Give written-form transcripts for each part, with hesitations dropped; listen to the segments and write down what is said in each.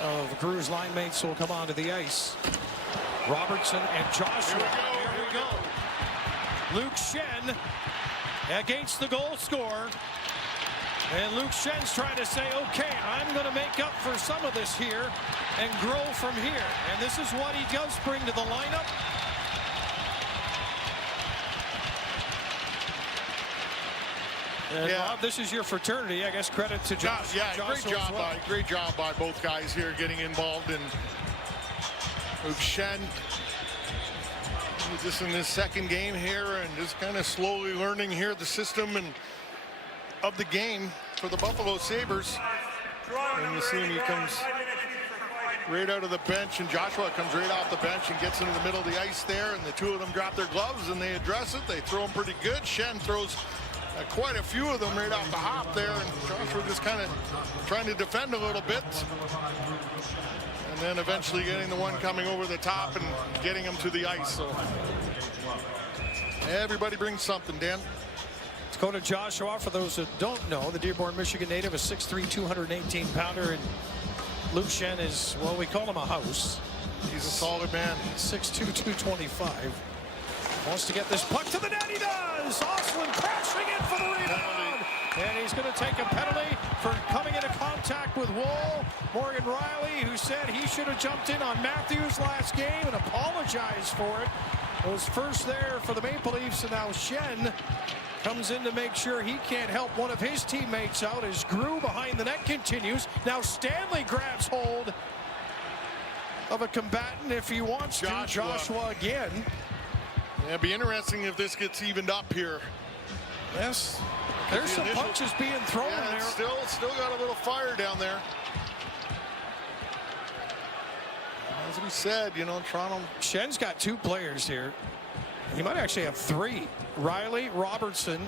of Grew's line mates will come onto the ice. Robertson and Joshua. Here we go. Luke Schenn against the goal scorer. And Luke Schenn's trying to say, okay, I'm going to make up for some of this here and grow from here. And this is what he does bring to the lineup. And Rob, this is your fraternity. I guess credit to Josh. Yeah, Joshua great job by both guys here getting involved in Luke Schenn. Just in this second game here and just kind of slowly learning here the system and of the game for the Buffalo Sabres. And you see him, he comes right out of the bench, and Joshua comes right off the bench and gets into the middle of the ice there, and the two of them drop their gloves and they address it. They throw them pretty good. Schenn throws quite a few of them right off the hop there, and Joshua just kind of trying to defend a little bit. And then eventually getting the one coming over the top and getting him to the ice. So everybody brings something, Dan. Dakota Joshua, for those who don't know, the Dearborn, Michigan native, a 6'3", 218-pounder, and Luke Schenn is, well, we call him a house. He's a solid man. 6'2", 225. Wants to get this puck to the net. He does. Asplund crashing in for the rebound. And he's going to take a penalty for coming into contact with Woll. Morgan Riley, who said he should have jumped in on Matthews last game and apologized for it. Was first there for the Maple Leafs, and now Schenn comes in to make sure he can't help one of his teammates out as Grew behind the net continues. Now Stanley grabs hold of a combatant if he wants to. Joshua again. Yeah, it'd be interesting if this gets evened up here. Yes, there's some punches being thrown in there. Still got a little fire down there. As we said, you know, Toronto. Schenn's got two players here. He might actually have three. Riley, Robertson,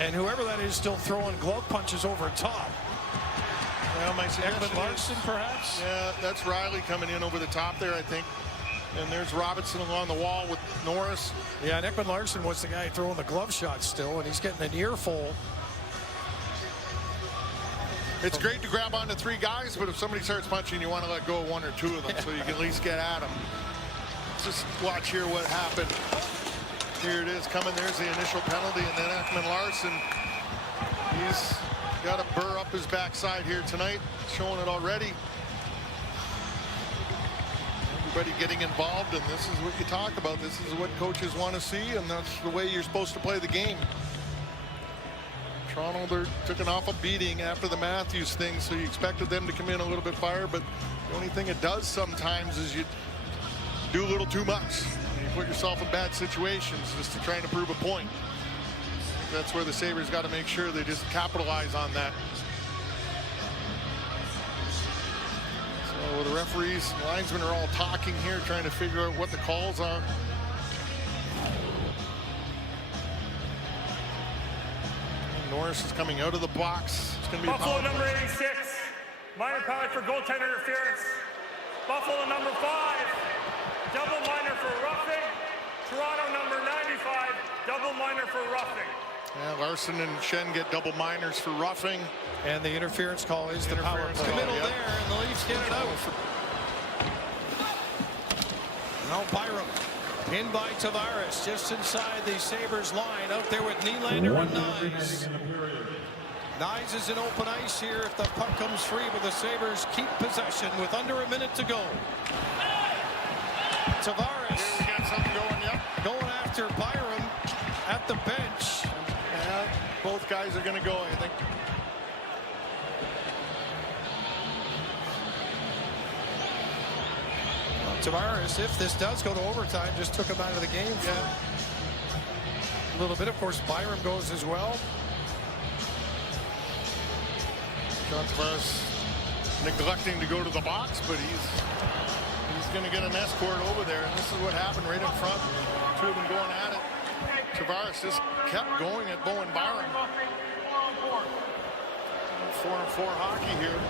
and whoever that is still throwing glove punches over top. Well, my suggestion Ekman Larsson, perhaps? Yeah, that's Riley coming in over the top there, I think. And there's Robertson along the wall with Norris. Yeah, and Ekman Larsson was the guy throwing the glove shot still, and he's getting an earful. It's great to grab onto three guys, but if somebody starts punching, you want to let go of one or two of them so you can at least get at them. Let's just watch here what happened. Here it is coming. There's the initial penalty, and then Ekman Larsson, he's got a burr up his backside here tonight, showing it already. Everybody getting involved, and this is what you talk about. This is what coaches want to see, and that's the way you're supposed to play the game. Toronto, they took an awful beating after the Matthews thing, so you expected them to come in a little bit fire, but the only thing it does sometimes is you do a little too much. You put yourself in bad situations just to try to prove a point. That's where the Sabres got to make sure they just capitalize on that. So the referees, linesmen are all talking here, trying to figure out what the calls are. Norris is coming out of the box. It's going to be Buffalo number 86, minor penalty for goaltender interference. Buffalo number 5, double minor for roughing. Toronto number 95, double minor for roughing. Yeah, Larsson and Schenn get double minors for roughing. And the interference call is the power play. The middle there, and the Leafs get it out. Now Byram in by Tavares, just inside the Sabres line, out there with Nylander and Nyes. Nyes is in open ice here if the puck comes free, but the Sabres keep possession with under a minute to go. Tavares going after Byram at the bench. Yeah, both guys are going to go, I think. Tavares, if this does go to overtime, just took him out of the game for a little bit. Of course, Byram goes as well. John Tavares neglecting to go to the box, but he's going to get an escort over there. And this is what happened right in front. Two of them going at it. Tavares just kept going at Bowen Byram. 4-on-4 hockey here.